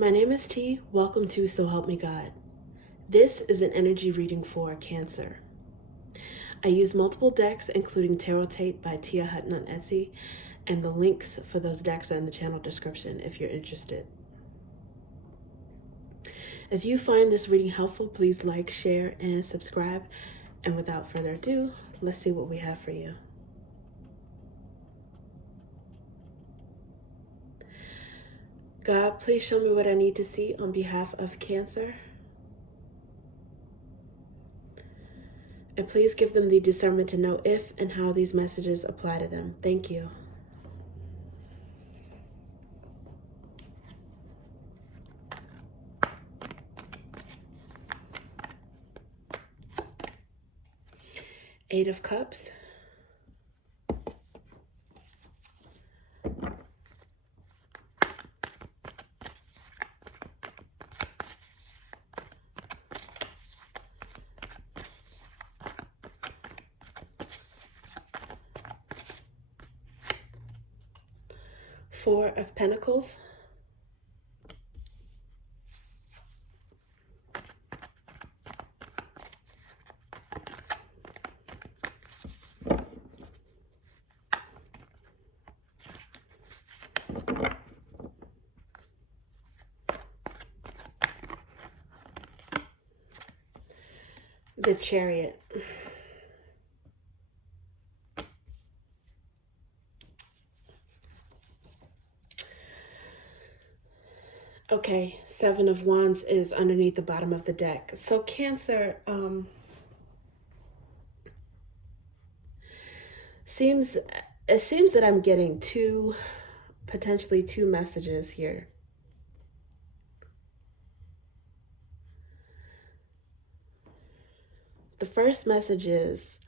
My name is T. Welcome to So Help Me God. This is an energy reading for Cancer. I use multiple decks, including Tarot Tape by Tia Hutton on Etsy, and the links for those decks are in the channel description if you're interested. If you find this reading helpful, please like, share, and subscribe. And without further ado, let's see what we have for you. God, please show me what I need to see on behalf of Cancer. And please give them the discernment to know if and how these messages apply to them. Thank you. Eight of Cups. Four of Pentacles. The Chariot. Okay, Seven of Wands is underneath the bottom of the deck. So Cancer, it seems that I'm getting potentially two messages here. The first message is,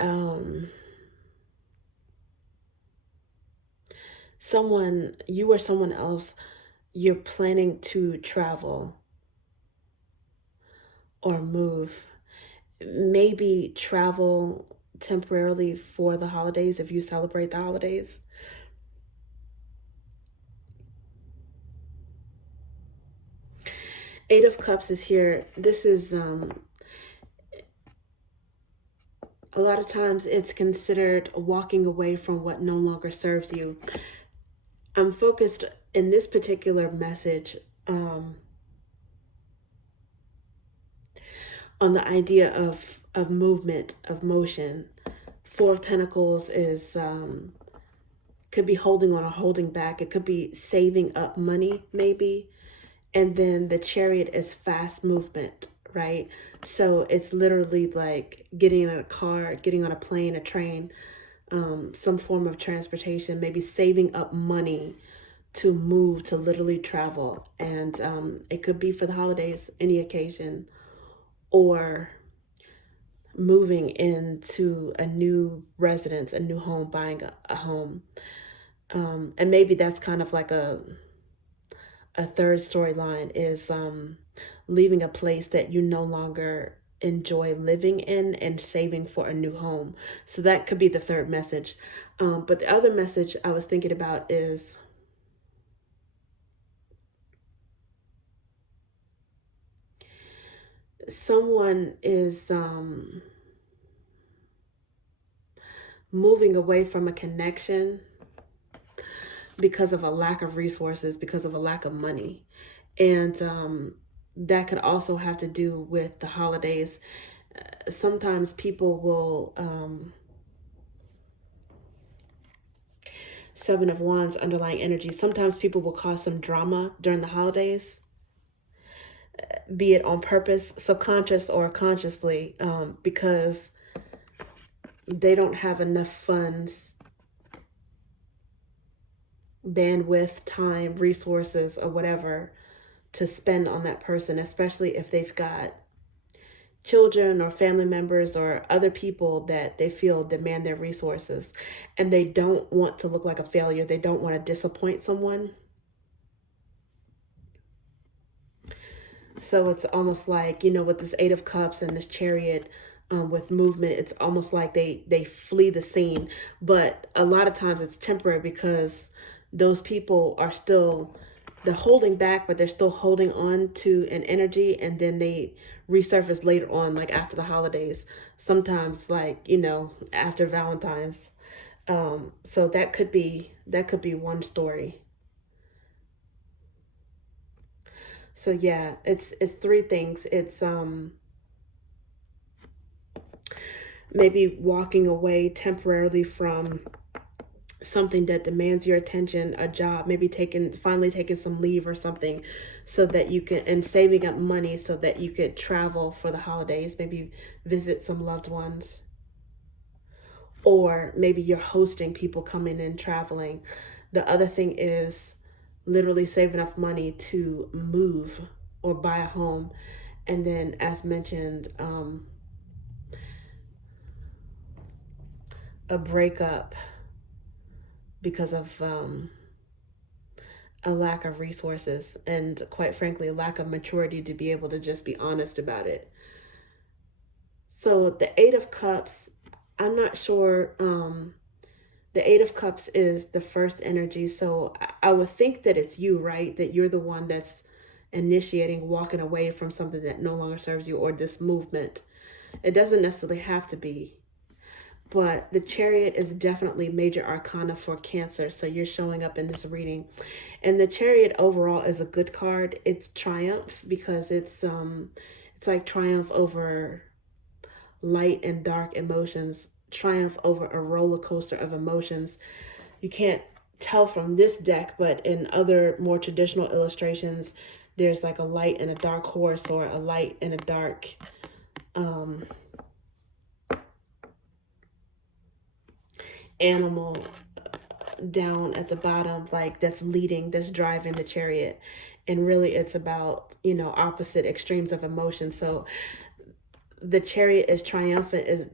you or someone else, you're planning to travel or move, maybe travel temporarily for the holidays if you celebrate the holidays. Eight of Cups is here. This is a lot of times it's considered walking away from what no longer serves you. I'm focused in this particular message on the idea of movement, of motion. Four of Pentacles is could be holding on or holding back. It could be saving up money maybe. And then the Chariot is fast movement, right? So it's literally like getting in a car, getting on a plane, a train, some form of transportation, maybe saving up money to move, to literally travel. And it could be for the holidays, any occasion, or moving into a new residence, a new home, buying a home. And maybe that's kind of like a third storyline is leaving a place that you no longer enjoy living in and saving for a new home. So that could be the third message. But the other message I was thinking about is someone is moving away from a connection because of a lack of resources, because of a lack of money. And that could also have to do with the holidays. Sometimes people will, Seven of Wands, underlying energy, sometimes people will cause some drama during the holidays, be it on purpose, subconscious or consciously, because they don't have enough funds, bandwidth, time, resources, or whatever to spend on that person, especially if they've got children or family members or other people that they feel demand their resources, and they don't want to look like a failure. They don't want to disappoint someone. So it's almost like, you know, with this Eight of Cups and this Chariot, with movement, it's almost like they flee the scene. But a lot of times it's temporary because those people are still the holding back, but they're still holding on to an energy, and then they resurface later on, like after the holidays, sometimes like, after Valentine's. So that could be one story. So yeah, it's three things. It's maybe walking away temporarily from something that demands your attention, a job, maybe finally taking some leave or something, so that you can, and saving up money so that you could travel for the holidays, maybe visit some loved ones. Or maybe you're hosting people coming in traveling. The other thing is literally saving enough money to move or buy a home. And then, as mentioned, a breakup because of a lack of resources, and quite frankly, a lack of maturity to be able to just be honest about it. So the Eight of Cups, I'm not sure. The Eight of Cups is the first energy. So I would think that it's you, right? That you're the one that's initiating walking away from something that no longer serves you, or this movement. It doesn't necessarily have to be. But the Chariot is definitely major arcana for Cancer. So you're showing up in this reading. And the Chariot overall is a good card. It's triumph, because it's like triumph over light and dark emotions, triumph over a roller coaster of emotions. You can't tell from this deck, but in other more traditional illustrations, there's like a light and a dark horse, or a light and a dark animal down at the bottom, like that's driving the chariot. And really it's about, opposite extremes of emotion. So the chariot is triumphant is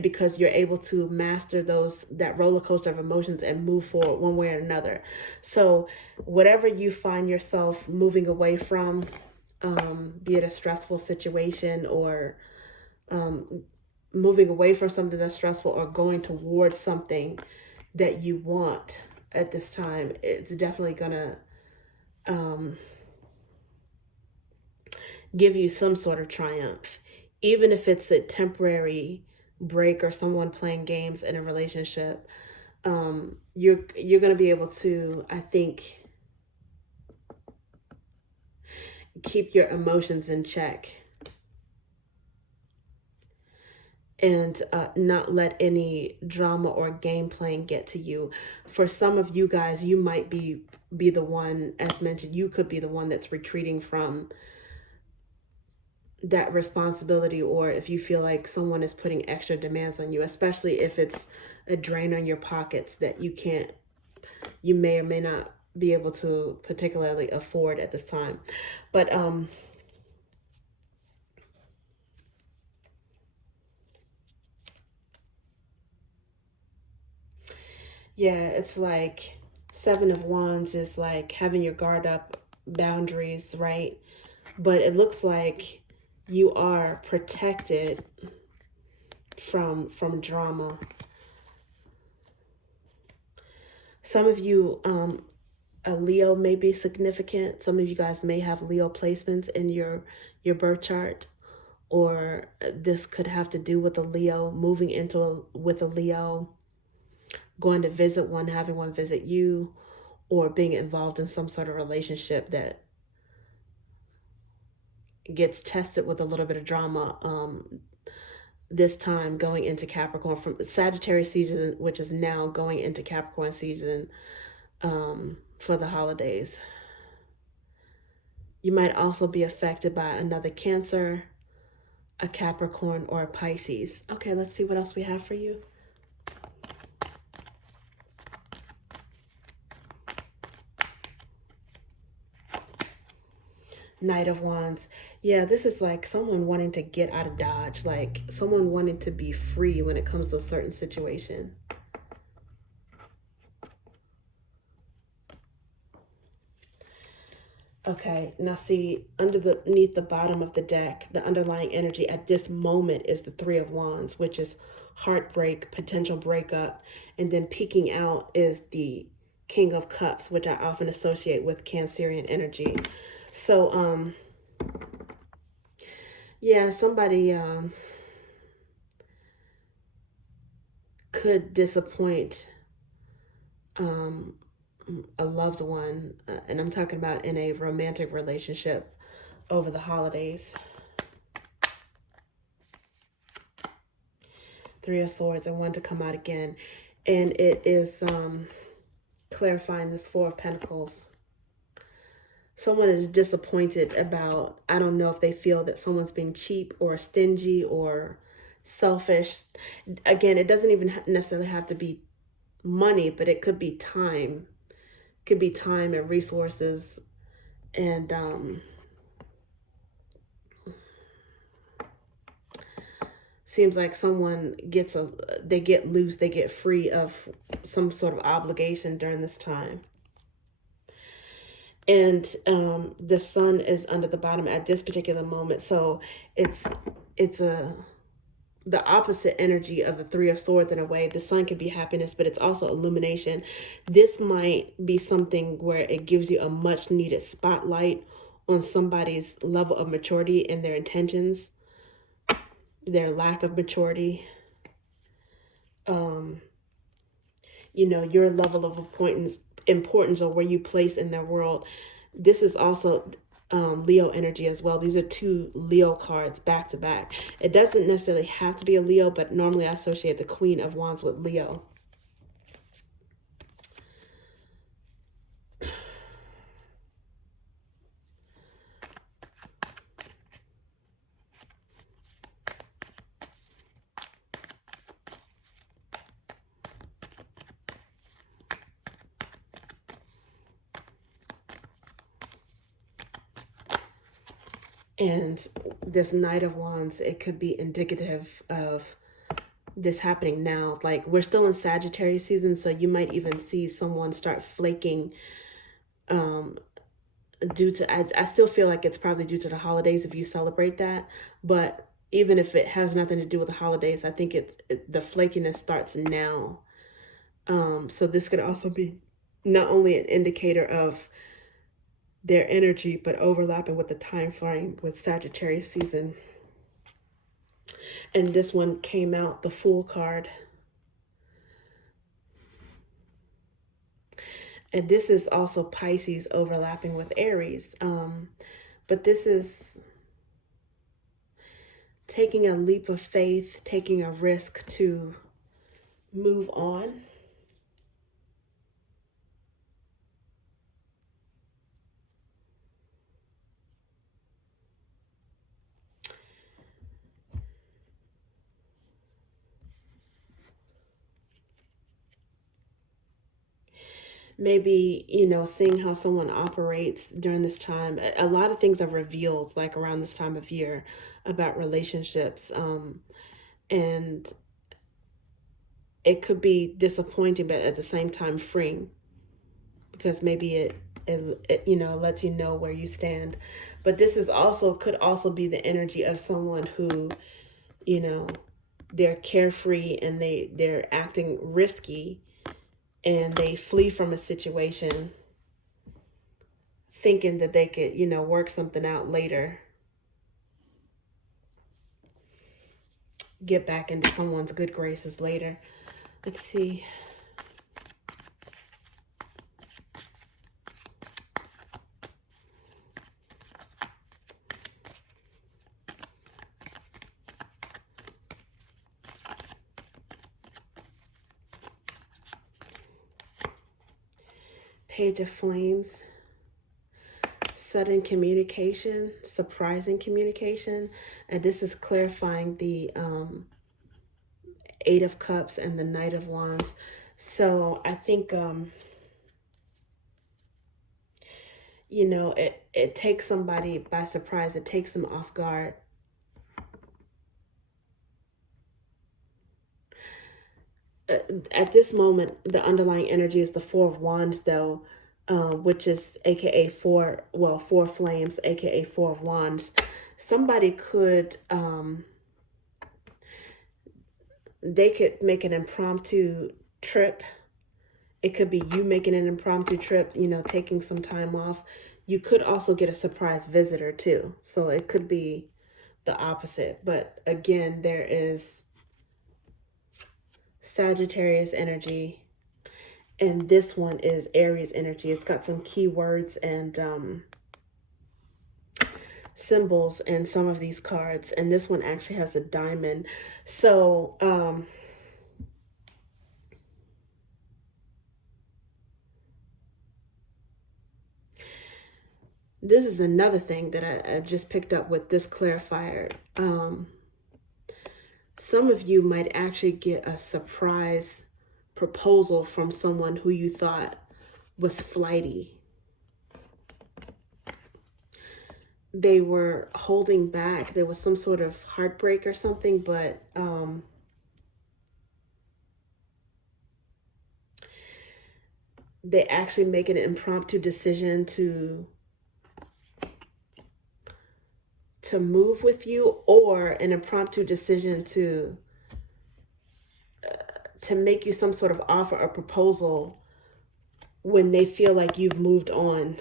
because you're able to master that roller coaster of emotions and move forward one way or another. So whatever you find yourself moving away from, be it a stressful situation, or moving away from something that's stressful, or going towards something that you want at this time, it's definitely gonna give you some sort of triumph, even if it's a temporary break, or someone playing games in a relationship. You're gonna be able to, I think, keep your emotions in check, and not let any drama or game playing get to you. For some of you guys, you might be the one, as mentioned, you could be the one that's retreating from that responsibility, or if you feel like someone is putting extra demands on you, especially if it's a drain on your pockets that you may or may not be able to particularly afford at this time. But yeah, it's like Seven of Wands is like having your guard up, boundaries, right? But it looks like you are protected from drama. Some of you, a Leo may be significant. Some of you guys may have Leo placements in your birth chart, or this could have to do with a Leo, moving with a Leo, going to visit one, having one visit you, or being involved in some sort of relationship that gets tested with a little bit of drama. This time going into Capricorn, from Sagittarius season, which is now going into Capricorn season, for the holidays. You might also be affected by another Cancer, a Capricorn, or a Pisces. Okay, let's see what else we have for you. Knight of Wands. Yeah, this is like someone wanting to get out of Dodge, like someone wanting to be free when it comes to a certain situation. Okay, now see, underneath the bottom of the deck, the underlying energy at this moment is the Three of Wands, which is heartbreak, potential breakup, and then peeking out is the King of Cups, which I often associate with Cancerian energy. So, yeah, somebody could disappoint um, a loved one, and I'm talking about in a romantic relationship over the holidays. Three of Swords. I want to come out again, and it is clarifying this Four of Pentacles. Someone is disappointed about, I don't know if they feel that someone's being cheap or stingy or selfish. Again, it doesn't even necessarily have to be money, but it could be time. It could be time and resources. And seems like someone they get loose, they get free of some sort of obligation during this time. And the sun is under the bottom at this particular moment, so it's the opposite energy of the Three of Swords in a way. The sun can be happiness, but it's also illumination. This might be something where it gives you a much needed spotlight on somebody's level of maturity and their intentions, their lack of maturity. You know, your level of importance or where you place in their world. This is also Leo energy as well. These are two Leo cards back to back. It doesn't necessarily have to be a Leo, but normally I associate the Queen of Wands with Leo. And this Knight of Wands, it could be indicative of this happening now. Like, we're still in Sagittarius season, so you might even see someone start flaking due to, I still feel like it's probably due to the holidays if you celebrate that. But even if it has nothing to do with the holidays, I think the flakiness starts now. So this could also be not only an indicator of their energy, but overlapping with the time frame with Sagittarius season. And this one came out, the Fool card. And this is also Pisces overlapping with Aries. But this is taking a leap of faith, taking a risk to move on. Maybe, you know, seeing how someone operates during this time. A lot of things are revealed like around this time of year about relationships. And it could be disappointing, but at the same time freeing, because maybe it you know, lets you know where you stand. But this is also, could also be the energy of someone who, you know, they're carefree and they're acting risky, and they flee from a situation thinking that they could, you know, work something out later, get back into someone's good graces later. Let's see. Page of Flames. Sudden communication, surprising communication. And this is clarifying the Eight of Cups and the Knight of Wands. So I think, you know, it takes somebody by surprise. It takes them off guard. At this moment, the underlying energy is the Four of Wands, though, which is aka four flames, aka Four of Wands. Somebody could, they could make an impromptu trip It could be you making an impromptu trip, taking some time off. You could also get a surprise visitor too. So it could be the opposite. But again, there is Sagittarius energy, and this one is Aries energy. It's got some keywords and symbols in some of these cards, and this one actually has a diamond. So this is another thing that I just picked up with this clarifier. Some of you might actually get a surprise proposal from someone who you thought was flighty. They were holding back. There was some sort of heartbreak or something, but they actually make an impromptu decision to move with you, or an impromptu decision to make you some sort of offer or proposal when they feel like you've moved on.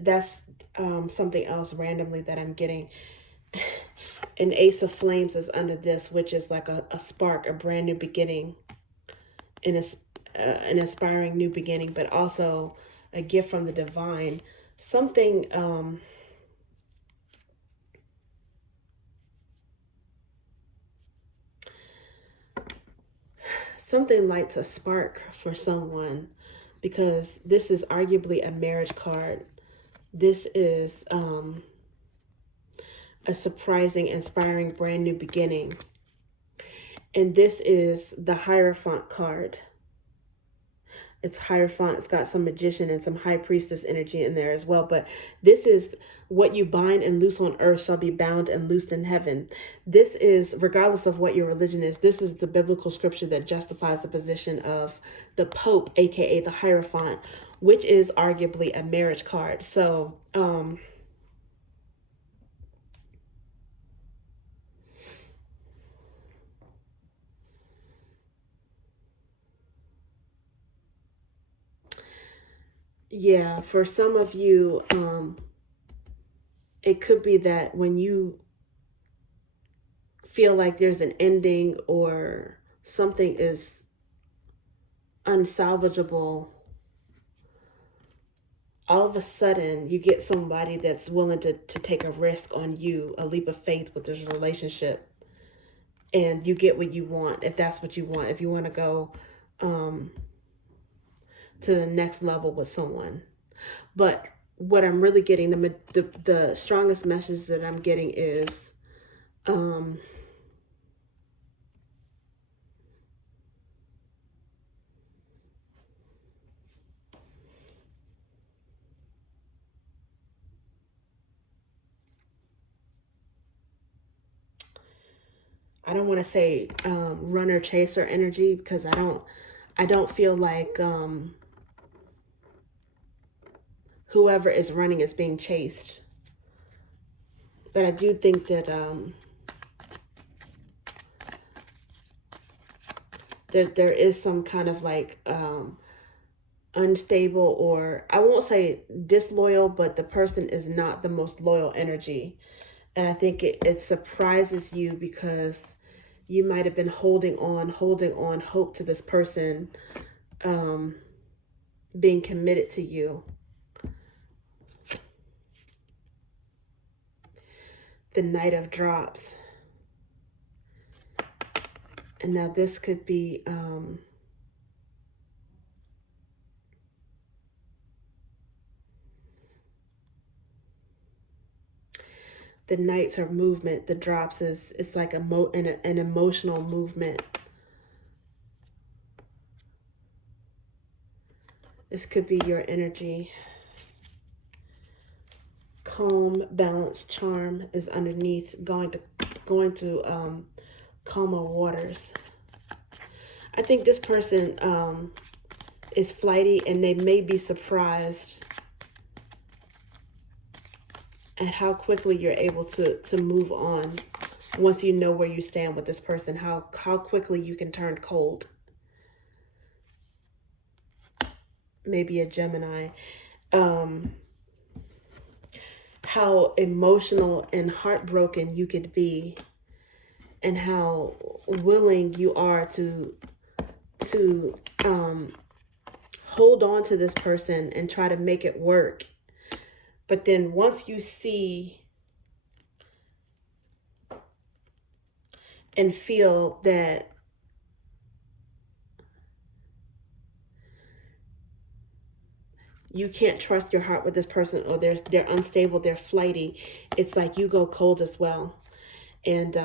That's something else randomly that I'm getting. An Ace of Flames is under this, which is like a spark, a brand new beginning, an inspiring new beginning, but also a gift from the divine. Something something lights a spark for someone, because this is arguably a marriage card. This is a surprising, inspiring, brand new beginning. And this is the Hierophant card. It's Hierophant. It's got some magician and some high priestess energy in there as well. But this is what you bind and loose on earth shall be bound and loosed in heaven. This is, regardless of what your religion is, this is the biblical scripture that justifies the position of the Pope, aka the Hierophant, which is arguably a marriage card. So, yeah, for some of you, it could be that when you feel like there's an ending or something is unsalvageable, all of a sudden you get somebody that's willing to take a risk on you, a leap of faith with this relationship, and you get what you want, if that's what you want, if you want to go to the next level with someone. But what I'm really getting, the strongest message that I'm getting is I don't want to say runner chaser energy, because I don't feel like whoever is running is being chased. But I do think that there is some kind of like unstable, or I won't say disloyal, but the person is not the most loyal energy. And I think it surprises you, because you might have been holding on hope to this person being committed to you. The Knight of Drops. And now this could be the Knights are movement. The Drops is, it's like an emotional movement. This could be your energy. Calm, balance, charm is underneath. Going to calmer waters. I think this person is flighty, and they may be surprised at how quickly you're able to move on once you know where you stand with this person, how quickly you can turn cold. Maybe a Gemini. How emotional and heartbroken you could be, and how willing you are to hold on to this person and try to make it work. But then once you see and feel that you can't trust your heart with this person, or they're unstable, they're flighty, it's like you go cold as well. And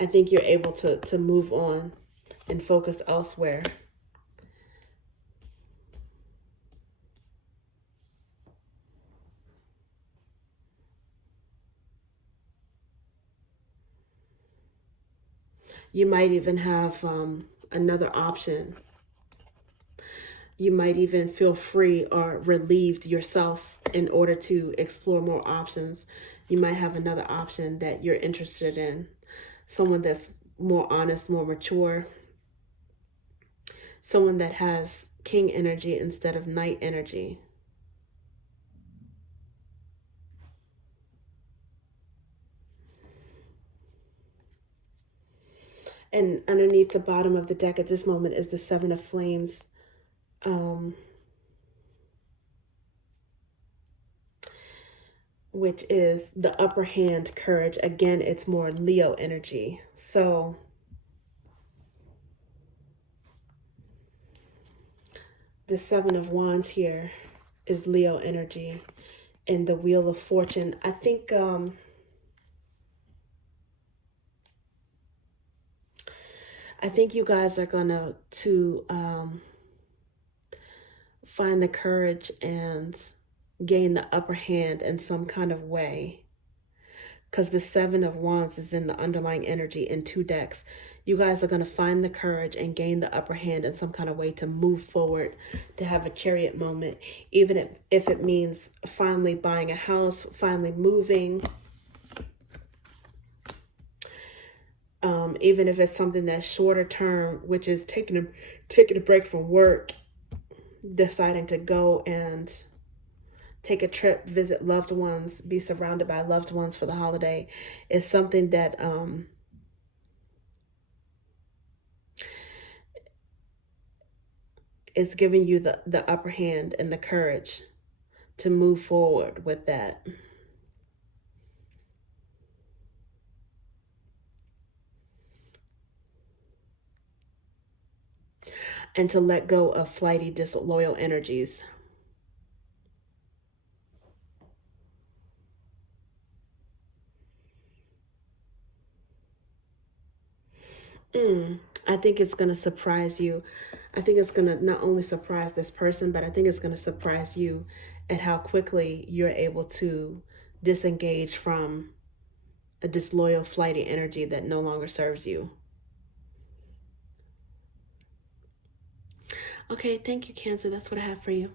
I think you're able to move on and focus elsewhere. You might even have another option. You might even feel free or relieved yourself in order to explore more options. You might have another option that you're interested in. Someone that's more honest, more mature. Someone that has king energy instead of knight energy. And underneath the bottom of the deck at this moment is the Seven of Flames. Which is the upper hand courage. Again, it's more Leo energy. So the Seven of Wands here is Leo energy. And the Wheel of Fortune, I think you guys are gonna find the courage and gain the upper hand in some kind of way, because the Seven of Wands is in the underlying energy in 2 decks. You guys are going to find the courage and gain the upper hand in some kind of way to move forward, to have a chariot moment, even if it means finally buying a house, finally moving. Even if it's something that's shorter term, which is taking a break from work, deciding to go and take a trip, visit loved ones, be surrounded by loved ones for the holiday, is something that is giving you the upper hand and the courage to move forward with that. And to let go of flighty, disloyal energies. I think it's going to surprise you. I think it's going to not only surprise this person, but I think it's going to surprise you at how quickly you're able to disengage from a disloyal, flighty energy that no longer serves you. Okay, thank you, Cancer. That's what I have for you.